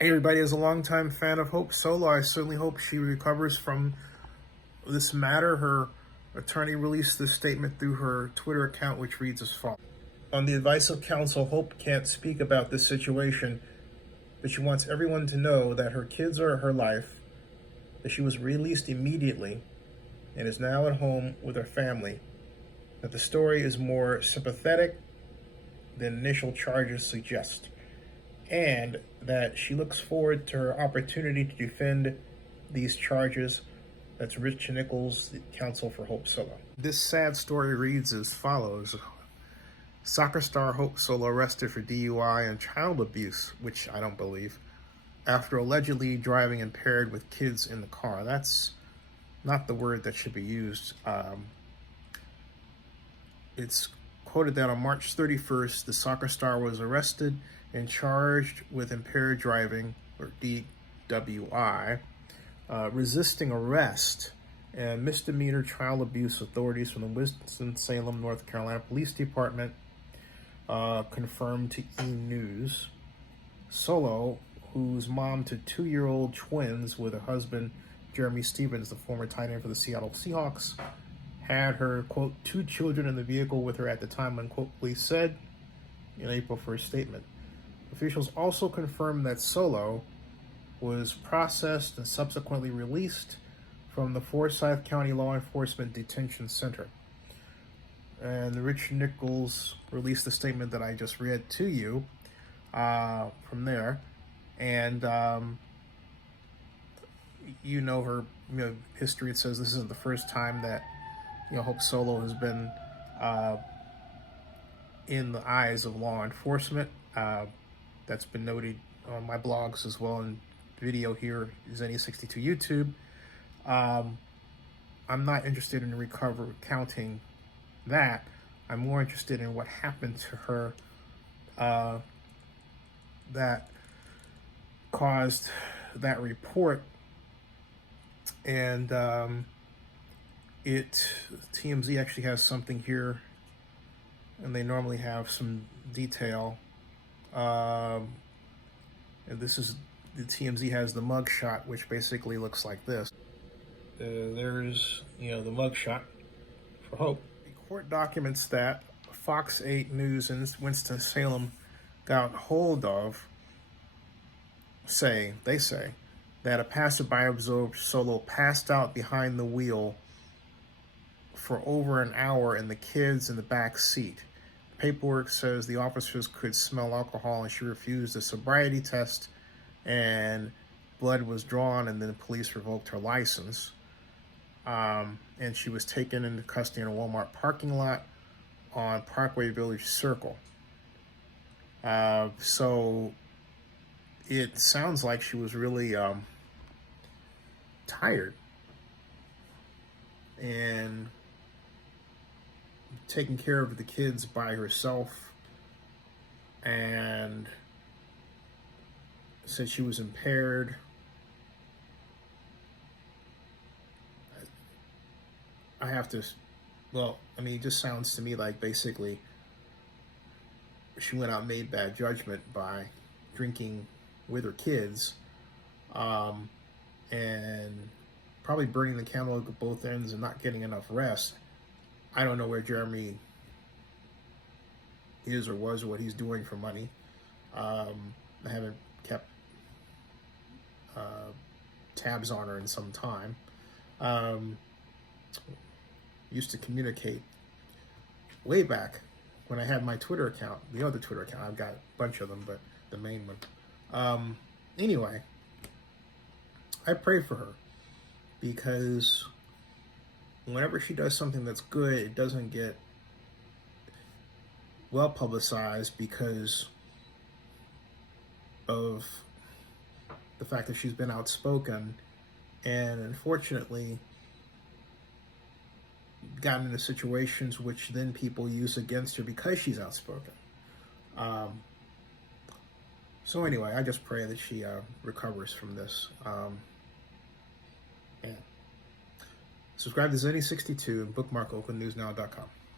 Hey everybody, as a longtime fan of Hope Solo, I certainly hope she recovers from this matter. Her attorney released this statement through her Twitter account, which reads as follows. On the advice of counsel, Hope can't speak about this situation, but she wants everyone to know that her kids are her life, that she was released immediately and is now at home with her family, that the story is more sympathetic than initial charges suggest, and that she looks forward to her opportunity to defend these charges. That's Rich Nichols, the counsel for Hope Solo. This sad story reads as follows. Soccer star Hope Solo arrested for DUI and child abuse, which I don't believe, after allegedly driving impaired with kids in the car. That's not the word that should be used. It's quoted that on March 31st, the soccer star was arrested and charged with impaired driving, or DWI, resisting arrest, and misdemeanor child abuse. Authorities from the Winston-Salem, North Carolina Police Department confirmed to E! News. Solo, who's mom to 2-year-old twins with her husband, Jeremy Stevens, the former tight end for the Seattle Seahawks, had her, quote, 2 children in the vehicle with her at the time, unquote, police said in April 1st statement. Officials also confirmed that Solo was processed and subsequently released from the Forsyth County Law Enforcement Detention Center. And Rich Nichols released the statement that I just read to you from there. And her history. It says this isn't the first time that Hope Solo has been in the eyes of law enforcement. That's been noted on my blogs as well, and video here is Zenny62 YouTube. I'm not interested in recounting that. I'm more interested in what happened to her that caused that report. And TMZ actually has something here, and they normally have some detail. And this is, the TMZ has the mug shot, which basically looks like this. There's, the mug shot for Hope. The court documents that Fox 8 News in Winston-Salem got hold of say that a passerby observed Solo passed out behind the wheel for over an hour and the kids in the back seat. Paperwork says the officers could smell alcohol and she refused a sobriety test, and blood was drawn, and then police revoked her license. And she was taken into custody in a Walmart parking lot on Parkway Village Circle. So it sounds like she was really tired and taking care of the kids by herself, and said she was impaired. It just sounds to me like basically she went out and made bad judgment by drinking with her kids, and probably burning the candle at both ends and not getting enough rest. I don't know where Jeremy is or was, or what he's doing for money. I haven't kept tabs on her in some time. Used to communicate way back when I had my Twitter account, the other Twitter account. I've got a bunch of them, but the main one. Anyway, I pray for her, because whenever she does something that's good, it doesn't get well publicized because of the fact that she's been outspoken, and unfortunately gotten into situations which then people use against her because she's outspoken. So anyway, I just pray that she recovers from this. Subscribe to Zenny62 and bookmark opennewsnow.com.